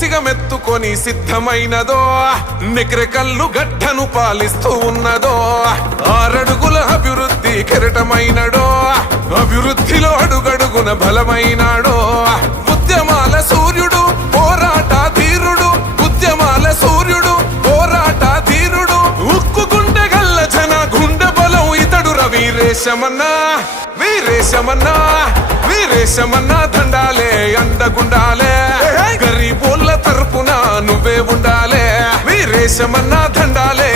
సిగమెత్తుకొని సిద్ధమైనదో నెక్రెకల్లు గడ్డను పాలిస్తూ ఉన్నదో 6 అడుగుల అభివృద్ధి కెరటమైనడో అభివృద్ధిలో అడుగడుగున బలమైనాడో ఉద్యమాల సూర్యుడు పోరాట ధీరుడు ఉద్యమాల సూర్యుడు పోరాట ధీరుడు ఉక్కు గుండె గల్ల జన గుండె బలం ఇతడుర వీరేశమన్నా వీరేశమన్నా వీరేశమన్నా దండాలే అండగుండాలే గరీబోళ్ళ తరపున నువ్వే ఉండాలే వీరేశమన్నా దండాలే